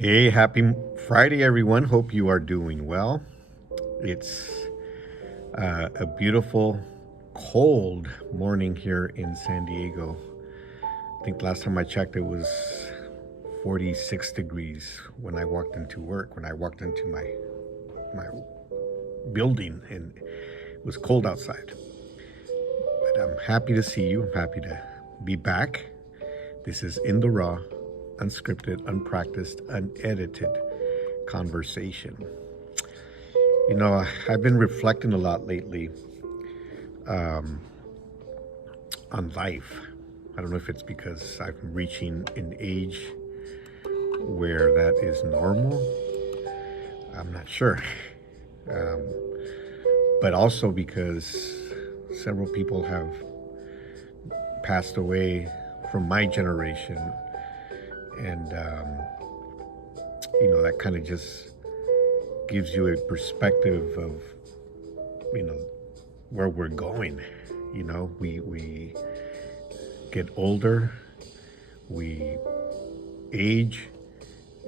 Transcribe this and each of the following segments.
Hey, happy Friday, everyone. Hope you are doing well. It's a beautiful, cold morning here in San Diego. I think last time I checked, it was 46 degrees when I walked into work, when I walked into my building, and it was cold outside. But I'm happy to see you. I'm happy to be back. This is In the Raw, unscripted, unpracticed, unedited conversation. You know, I've been reflecting a lot lately um, on life. I don't know if it's because I'm reaching an age where that is normal. I'm not sure. Um, but also because several people have passed away from my generation. And, that kind of just gives you a perspective of, where we're going. We get older, we age,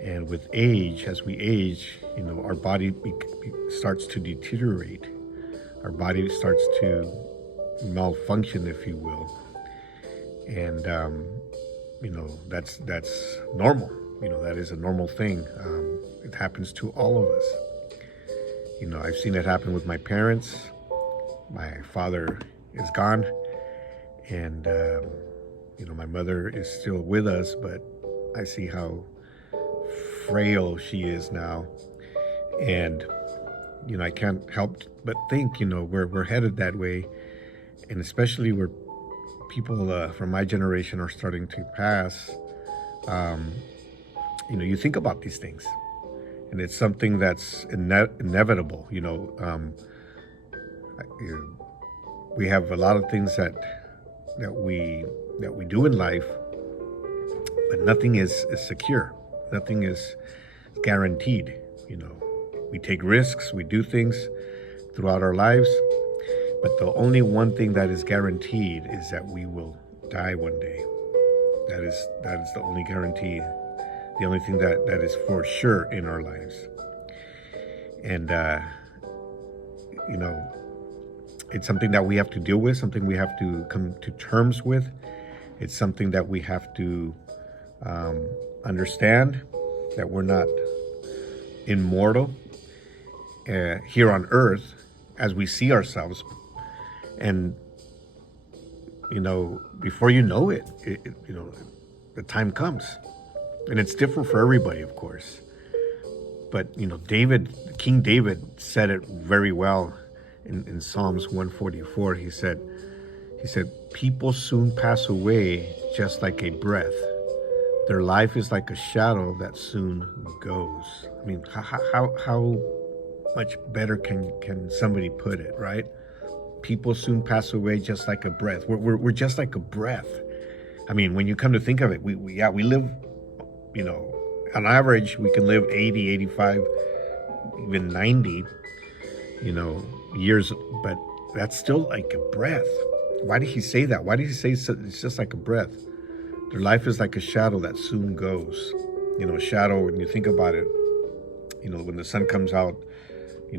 and with age, as we age, our body starts to deteriorate. Our body starts to malfunction, if you will, and that's normal. That is a normal thing. It happens to all of us. I've seen it happen with my parents. My father is gone, and my mother is still with us, but I see how frail she is now, and I can't help but think we're headed that way, and especially where people from my generation are starting to pass. You think about these things, and it's something that's inevitable. We have a lot of things that we do in life, but nothing is secure. Nothing is guaranteed. We take risks, we do things throughout our lives, but the only one thing that is guaranteed is that we will die one day. That is the only guarantee, the only thing that is for sure in our lives. And it's something that we have to deal with, something we have to come to terms with. It's something that we have to understand, that we're not immortal here on earth as we see ourselves. And before you know it, the time comes, and it's different for everybody, of course. But King David said it very well in Psalms 144. He said, "People soon pass away just like a breath. Their life is like a shadow that soon goes." I mean, how much better can somebody put it, right? People soon pass away just like a breath. We're just like a breath. I mean, when you come to think of it, we live, on average, we can live 80, 85, even 90, years, but that's still like a breath. Why did he say that? Why did he say it's just like a breath? Their life is like a shadow that soon goes. A shadow, when you think about it, when the sun comes out,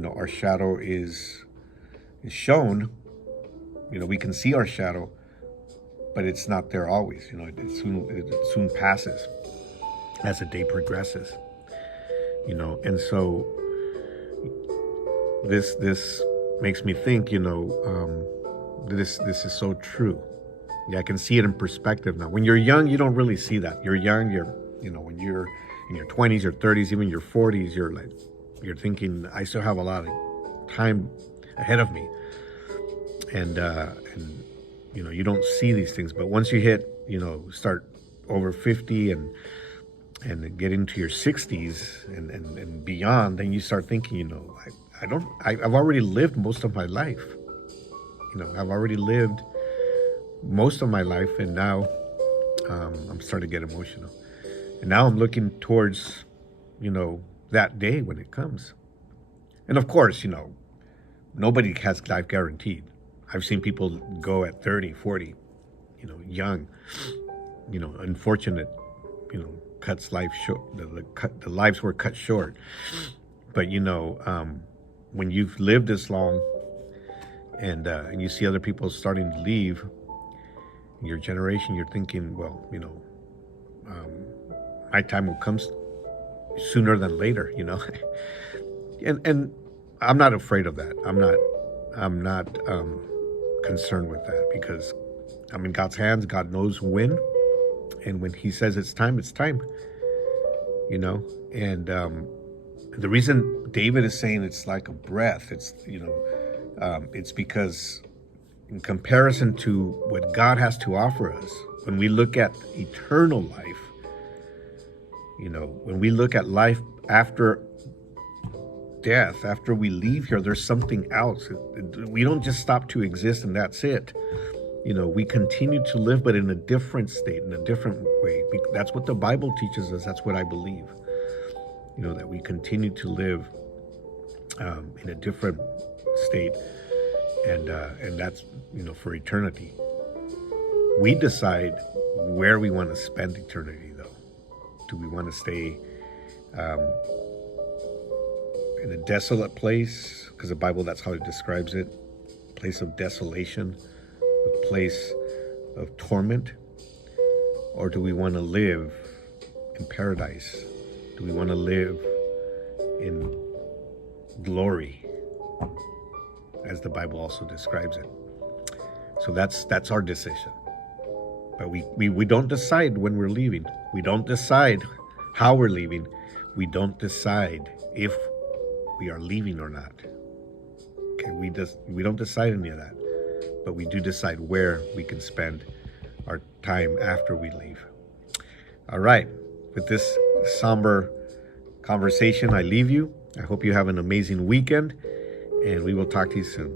our shadow is shown. We can see our shadow, but it's not there always. It soon passes as the day progresses. And so this makes me think. This is so true. Yeah, I can see it in perspective now. When you're young, you don't really see that. You're young. When you're in your 20s, your 30s, even your 40s, you're thinking, I still have a lot of time ahead of me, and you don't see these things. But once you hit, start over 50 and get into your 60s and beyond, then you start thinking, I've already lived most of my life. I've already lived most of my life, and now I'm starting to get emotional. And now I'm looking towards, that day when it comes. And of course, nobody has life guaranteed. I've seen people go at 30, 40, young, unfortunate, cuts life short. The lives were cut short. But when you've lived this long, and you see other people starting to leave in your generation, you're thinking, well, my time will come sooner than later. And I'm not afraid of that. I'm not concerned with that, because I'm in God's hands. God knows when, and when He says it's time, it's time. And the reason David is saying it's like a breath, it's because in comparison to what God has to offer us, when we look at eternal life, when we look at life after death, after we leave here, there's something else. We don't just stop to exist and that's it. We continue to live, but in a different state, in a different way. That's what the Bible teaches us. That's what I believe. That we continue to live in a different state, and that's for eternity. We decide where we want to spend eternity, though. Do we want to stay in a desolate place? Because the Bible, that's how it describes it. Place of desolation, a place of torment. Or do we want to live in paradise? Do we want to live in glory, as the Bible also describes it? So that's our decision. But we don't decide when we're leaving. We don't decide how we're leaving. We don't decide if we are leaving or not. Okay, we don't decide any of that. But we do decide where we can spend our time after we leave. All right, with this somber conversation, I leave you. I hope you have an amazing weekend, and we will talk to you soon.